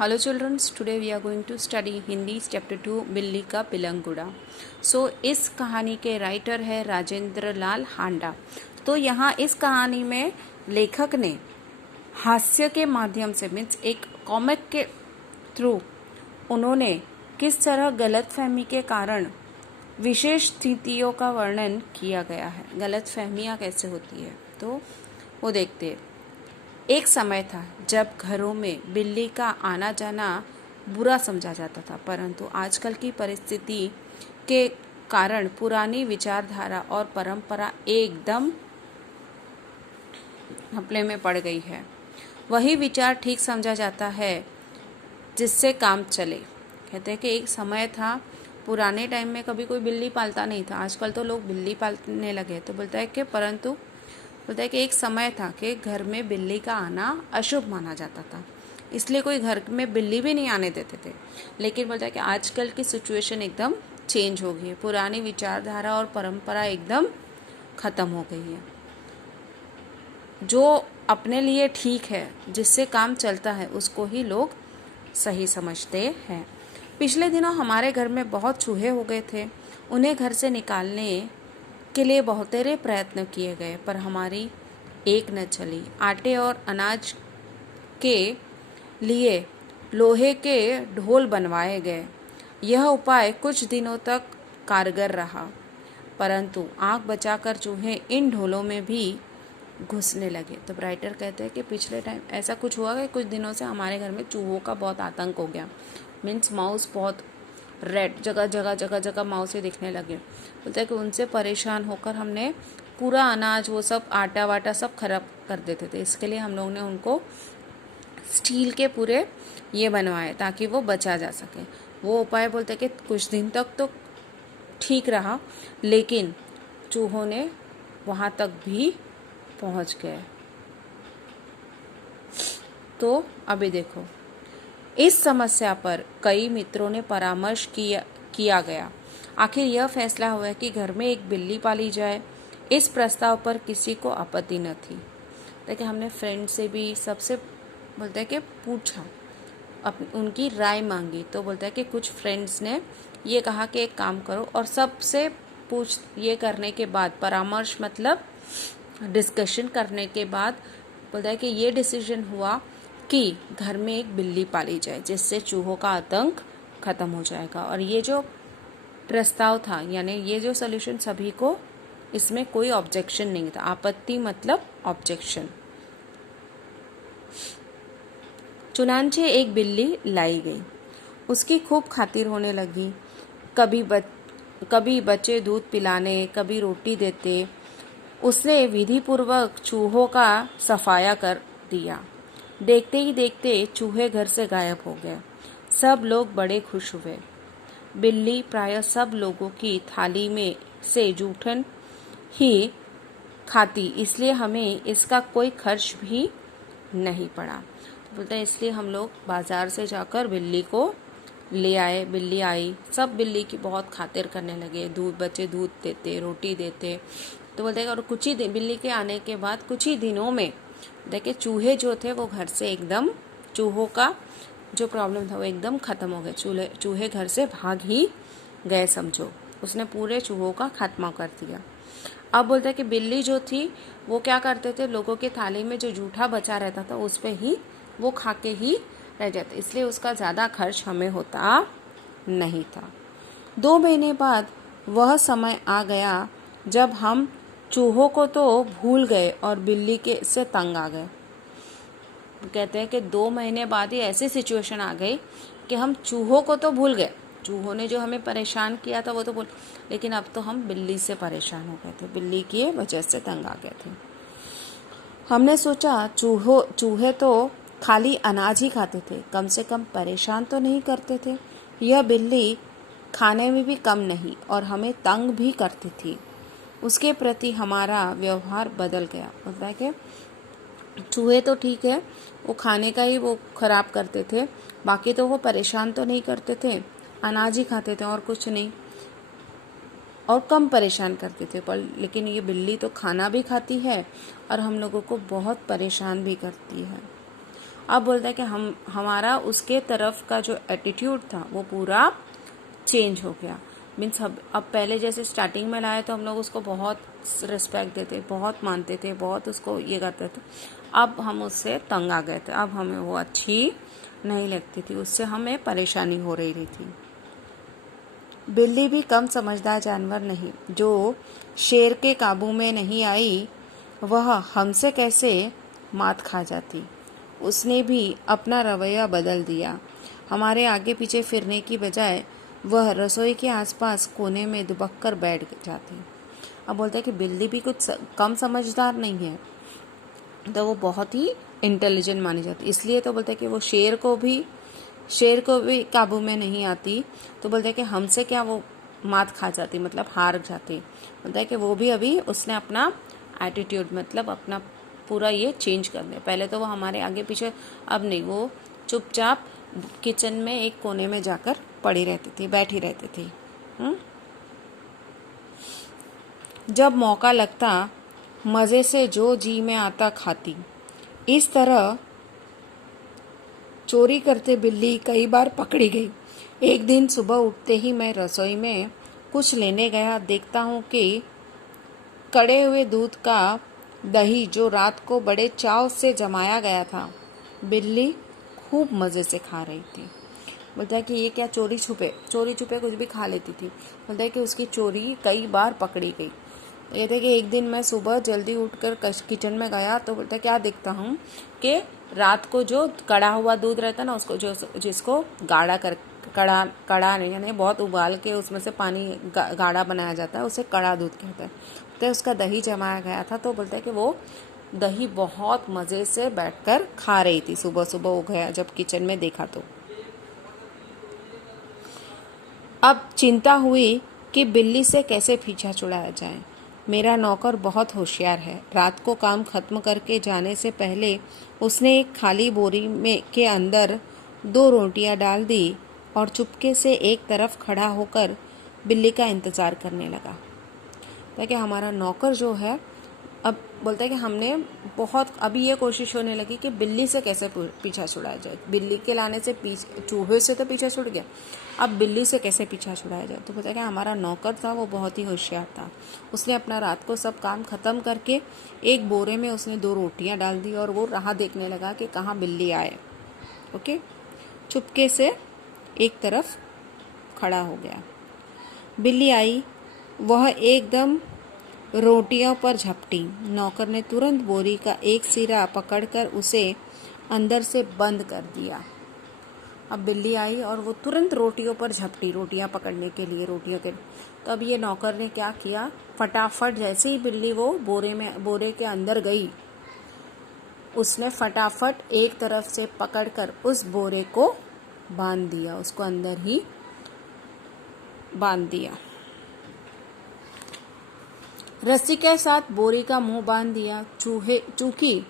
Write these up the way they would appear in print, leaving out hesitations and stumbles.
Hello children, today we are going to study Hindi chapter 2 बिल्ली का पिलंगुड़ा। इस कहानी के राइटर है राजेंद्र लाल हांडा। तो यहाँ इस कहानी में लेखक ने हास्य के माध्यम से मीन्स एक कॉमिक के थ्रू उन्होंने किस तरह गलतफहमी के कारण विशेष स्थितियों का वर्णन किया गया है। गलतफहमियाँ कैसे होती है तो वो देखते हैं। एक समय था जब घरों में बिल्ली का आना जाना बुरा समझा जाता था, परंतु आजकल की परिस्थिति के कारण पुरानी विचारधारा और परंपरा एकदम घपले में पड़ गई है। वही विचार ठीक समझा जाता है जिससे काम चले। कहते हैं कि एक समय था, पुराने टाइम में कभी कोई बिल्ली पालता नहीं था, आजकल तो लोग बिल्ली पालने लगे। तो बोलता है कि एक समय था कि घर में बिल्ली का आना अशुभ माना जाता था, इसलिए कोई घर में बिल्ली भी नहीं आने देते थे। लेकिन बोलता है कि आजकल की सिचुएशन एकदम चेंज हो गई है, पुरानी विचारधारा और परंपरा एकदम ख़त्म हो गई है। जो अपने लिए ठीक है, जिससे काम चलता है, उसको ही लोग सही समझते हैं। पिछले दिनों हमारे घर में बहुत चूहे हो गए थे। उन्हें घर से निकालने के लिए बहुतेरे प्रयत्न किए गए, पर हमारी एक न चली। आटे और अनाज के लिए लोहे के ढोल बनवाए गए। यह उपाय कुछ दिनों तक कारगर रहा, परंतु आंख बचाकर चूहे इन ढोलों में भी घुसने लगे। तो राइटर कहते हैं कि पिछले टाइम ऐसा कुछ हुआ कि कुछ दिनों से हमारे घर में चूहों का बहुत आतंक हो गया। मीन्स माउस बहुत रेड, जगह जगह माउसे दिखने लगे। बोलते हैं कि उनसे परेशान होकर हमने पूरा अनाज, वो सब आटा वाटा सब खराब कर देते थे। इसके लिए हम लोगों ने उनको स्टील के पूरे ये बनवाए ताकि वो बचा जा सके। वो उपाय बोलते हैं कि कुछ दिन तक तो ठीक रहा, लेकिन चूहों ने वहाँ तक भी पहुँच गए। तो अभी देखो, इस समस्या पर कई मित्रों ने परामर्श किया गया। आखिर यह फैसला हुआ कि घर में एक बिल्ली पाली जाए। इस प्रस्ताव पर किसी को आपत्ति न थी, लेकिन हमने फ्रेंड से भी सबसे बोलते हैं कि पूछा, उनकी राय मांगी। तो बोलता है कि कुछ फ्रेंड्स ने ये कहा कि एक काम करो, और सबसे ये करने के बाद, परामर्श मतलब डिस्कशन करने के बाद, बोलता है कि ये डिसीजन हुआ कि घर में एक बिल्ली पाली जाए, जिससे चूहों का आतंक खत्म हो जाएगा। और ये जो प्रस्ताव था, यानी ये जो सॉल्यूशन, सभी को इसमें कोई ऑब्जेक्शन नहीं था। आपत्ति मतलब ऑब्जेक्शन। चुनांचे एक बिल्ली लाई गई। उसकी खूब खातिर होने लगी। कभी बच्चे दूध पिलाने, कभी रोटी देते। उसने विधिपूर्वक चूहों का सफाया कर दिया। देखते ही देखते चूहे घर से गायब हो गए। सब लोग बड़े खुश हुए। बिल्ली प्रायः सब लोगों की थाली में से जूठन ही खाती, इसलिए हमें इसका कोई खर्च भी नहीं पड़ा। तो बोलते हैं इसलिए हम लोग बाजार से जाकर बिल्ली को ले आए। बिल्ली आई, सब बिल्ली की बहुत खातिर करने लगे। बच्चे दूध देते, रोटी देते। तो बोलते हैं और बिल्ली के आने के बाद कुछ ही दिनों में देखिए चूहे जो थे वो घर से एकदम, चूहों का जो प्रॉब्लम था वो एकदम ख़त्म हो गया। चूहे घर से भाग ही गए, समझो। उसने पूरे चूहों का खात्मा कर दिया। अब बोलते हैं कि बिल्ली जो थी वो क्या करते थे, लोगों के थाली में जो जूठा बचा रहता था उस पे ही वो खा के ही रह जाते, इसलिए उसका ज़्यादा खर्च हमें होता नहीं था। 2 महीने बाद वह समय आ गया जब हम चूहों को तो भूल गए और बिल्ली के से तंग आ गए। कहते हैं कि 2 महीने बाद ही ऐसी सिचुएशन आ गई कि हम चूहों को तो भूल गए। चूहों ने जो हमें परेशान किया था वो तो लेकिन अब तो हम बिल्ली से परेशान हो गए थे, बिल्ली की वजह से तंग आ गए थे। हमने सोचा चूहे तो खाली अनाज ही खाते थे, कम से कम परेशान तो नहीं करते थे। यह बिल्ली खाने में भी कम नहीं और हमें तंग भी करती थी। उसके प्रति हमारा व्यवहार बदल गया। होता है कि चूहे तो ठीक है, वो खाने का ही वो खराब करते थे, बाकी तो वो परेशान तो नहीं करते थे, अनाज ही खाते थे और कुछ नहीं, और कम परेशान करते थे। पर लेकिन ये बिल्ली तो खाना भी खाती है और हम लोगों को बहुत परेशान भी करती है। अब बोलता है कि हमारा उसके तरफ का जो एटीट्यूड था वो पूरा चेंज हो गया। मीन्स अब पहले जैसे स्टार्टिंग में लाए तो हम लोग उसको बहुत रिस्पेक्ट देते, बहुत मानते थे, बहुत उसको ये करते थे। अब हम उससे तंग आ गए थे, अब हमें वो अच्छी नहीं लगती थी, उससे हमें परेशानी हो रही थी। बिल्ली भी कम समझदार जानवर नहीं, जो शेर के काबू में नहीं आई वह हमसे कैसे मात खा जाती। उसने भी अपना रवैया बदल दिया। हमारे आगे पीछे फिरने की बजाय वह रसोई के आसपास कोने में दुबक कर बैठ जाती। अब बोलता है कि बिल्ली भी कुछ कम समझदार नहीं है, तो वो बहुत ही इंटेलिजेंट मानी जाती, इसलिए तो बोलते हैं कि वो शेर को भी काबू में नहीं आती, तो बोलते हैं कि हमसे क्या वो मात खा जाती, मतलब हार जाती। बोलता है कि वो भी अभी उसने अपना एटीट्यूड मतलब अपना पूरा ये चेंज कर दिया। पहले तो वो हमारे आगे पीछे, अब नहीं, वो चुपचाप किचन में एक कोने में जाकर पड़ी रहती थी, बैठी रहती थी। जब मौका लगता मज़े से जो जी में आता खाती। इस तरह चोरी करते बिल्ली कई बार पकड़ी गई। एक दिन सुबह उठते ही मैं रसोई में कुछ लेने गया, देखता हूँ कि कड़े हुए दूध का दही जो रात को बड़े चाव से जमाया गया था, बिल्ली खूब मज़े से खा रही थी। बोलता है कि ये क्या चोरी छुपे कुछ भी खा लेती थी। बोलता है कि उसकी चोरी कई बार पकड़ी गई। ये थे कि एक दिन मैं सुबह जल्दी उठकर किचन में गया तो बोलता है क्या देखता हूँ कि रात को जो कड़ा हुआ दूध रहता ना, उसको जिसको कड़ा नहीं, यानी बहुत उबाल के उसमें से पानी गाढ़ा बनाया जाता है, उसे कड़ा दूध कहते हैं। तो उसका दही जमाया गया था, तो बोलता है कि वो दही बहुत मज़े से बैठकर खा रही थी। सुबह सुबह वो गया जब किचन में देखा तो अब चिंता हुई कि बिल्ली से कैसे पीछा छुड़ाया जाए। मेरा नौकर बहुत होशियार है। रात को काम खत्म करके जाने से पहले उसने एक खाली बोरी में के अंदर 2 रोटियां डाल दी और चुपके से एक तरफ खड़ा होकर बिल्ली का इंतज़ार करने लगा। ताकि हमारा नौकर जो है, अब बोलता है कि हमने बहुत अभी ये कोशिश होने लगी कि बिल्ली से कैसे पीछा छुड़ाया जाए। बिल्ली के लाने से चूहे से तो पीछा छुड़ गया, अब बिल्ली से कैसे पीछा छुड़ाया जाए। तो बोलता है कि हमारा नौकर था वो बहुत ही होशियार था। उसने अपना रात को सब काम खत्म करके एक बोरे में उसने 2 रोटियां डाल दी और वो राह देखने लगा कि कहाँ बिल्ली आए। ओके, चुपके से एक तरफ खड़ा हो गया। बिल्ली आई, वह एकदम रोटियों पर झपटी। नौकर ने तुरंत बोरी का एक सिरा पकड़कर उसे अंदर से बंद कर दिया। अब बिल्ली आई और वो तुरंत रोटियों पर झपटी, रोटियां पकड़ने के लिए रोटियों के। तो अब ये नौकर ने क्या किया, फटाफट जैसे ही बिल्ली वो बोरे के अंदर गई, उसने फटाफट एक तरफ से पकड़कर उस बोरे को बांध दिया, उसको अंदर ही बांध दिया। रस्सी के साथ बोरी का मुंह बांध दिया। चूंकि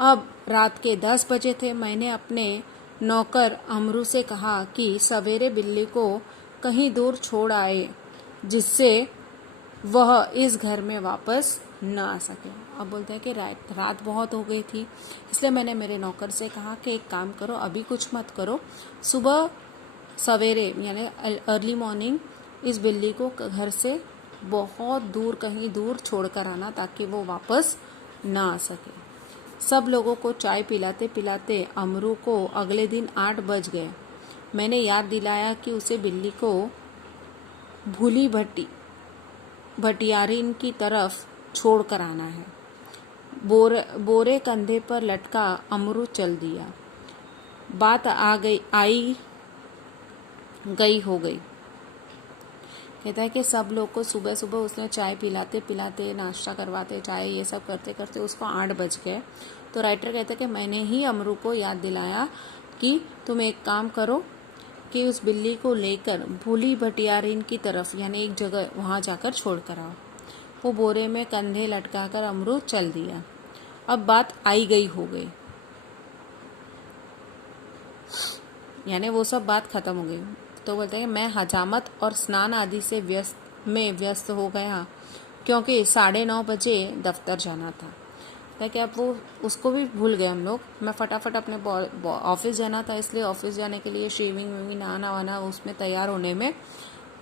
अब रात के 10 बजे थे, मैंने अपने नौकर अमरू से कहा कि सवेरे बिल्ली को कहीं दूर छोड़ आए, जिससे वह इस घर में वापस न आ सके। अब बोलते हैं कि रात बहुत हो गई थी, इसलिए मैंने मेरे नौकर से कहा कि एक काम करो, अभी कुछ मत करो, सुबह सवेरे यानी अर्ली मॉर्निंग इस बिल्ली को घर से बहुत दूर, कहीं दूर छोड़कर आना, ताकि वो वापस ना आ सके। सब लोगों को चाय पिलाते पिलाते अमरू को अगले दिन 8 बज गए। मैंने याद दिलाया कि उसे बिल्ली को भूली भटियारिन की तरफ छोड़ कर आना है। बोरे कंधे पर लटका अमरू चल दिया। बात आई गई हो गई। कहता है कि सब लोग को सुबह सुबह उसने चाय पिलाते पिलाते, नाश्ता करवाते, चाय ये सब करते करते उसको 8 बज गए। तो राइटर कहता है कि मैंने ही अमरू को याद दिलाया कि तुम एक काम करो कि उस बिल्ली को लेकर भूली भटियारिन की तरफ, यानी एक जगह वहाँ जाकर छोड़ कर आओ। वो बोरे में कंधे लटकाकर अमरू चल दिया। अब बात आई गई हो गई, यानी वो सब बात खत्म हो गई। तो बोलते हैं मैं हजामत और स्नान आदि से व्यस्त हो गया, क्योंकि 9:30 बजे दफ्तर जाना था। ताकि अब वो उसको भी भूल गए हम लोग। मैं फटाफट अपने ऑफिस जाना था, इसलिए ऑफिस जाने के लिए शेविंग वेविंग नहाना वाना उसमें तैयार होने में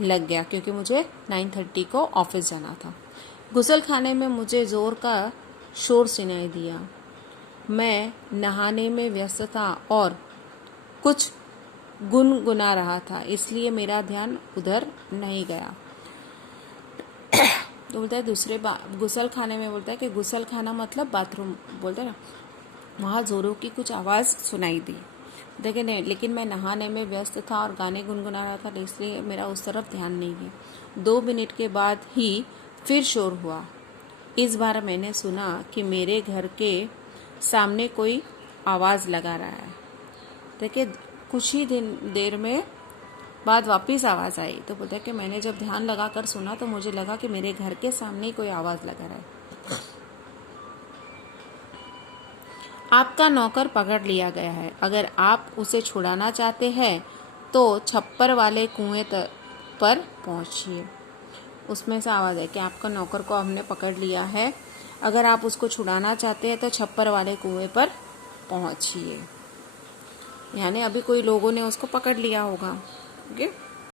लग गया, क्योंकि मुझे 9:30 को ऑफिस जाना था। गुसल खाने में मुझे ज़ोर का शोर सुनाई दिया। मैं नहाने में व्यस्त था और कुछ गुनगुना रहा था, इसलिए मेरा ध्यान उधर नहीं गया। तो बोलता है गुसल खाने में, बोलता है कि गुसल खाना मतलब बाथरूम, बोलता है ना, वहाँ जोरों की कुछ आवाज़ सुनाई दी। देखिए नहीं, लेकिन मैं नहाने में व्यस्त था और गाने गुनगुना रहा था, इसलिए मेरा उस तरफ ध्यान नहीं गया। 2 मिनट के बाद ही फिर शोर हुआ। इस बार मैंने सुना कि मेरे घर के सामने कोई आवाज़ लगा रहा है। देखिए कुछ ही देर में बाद वापस आवाज़ आई। तो बोलता है कि मैंने जब ध्यान लगा कर सुना तो मुझे लगा कि मेरे घर के सामने कोई आवाज़ लगा रहा है। आपका नौकर पकड़ लिया गया है। अगर आप उसे छुड़ाना चाहते हैं तो छप्पर वाले कुएं पर पहुंचिए। उसमें से आवाज़ है कि आपका नौकर को हमने पकड़ लिया है, अगर आप उसको छुड़ाना चाहते हैं तो छप्पर वाले कुएं पर पहुंचिए। यानी अभी कोई लोगों ने उसको पकड़ लिया होगा। ओके।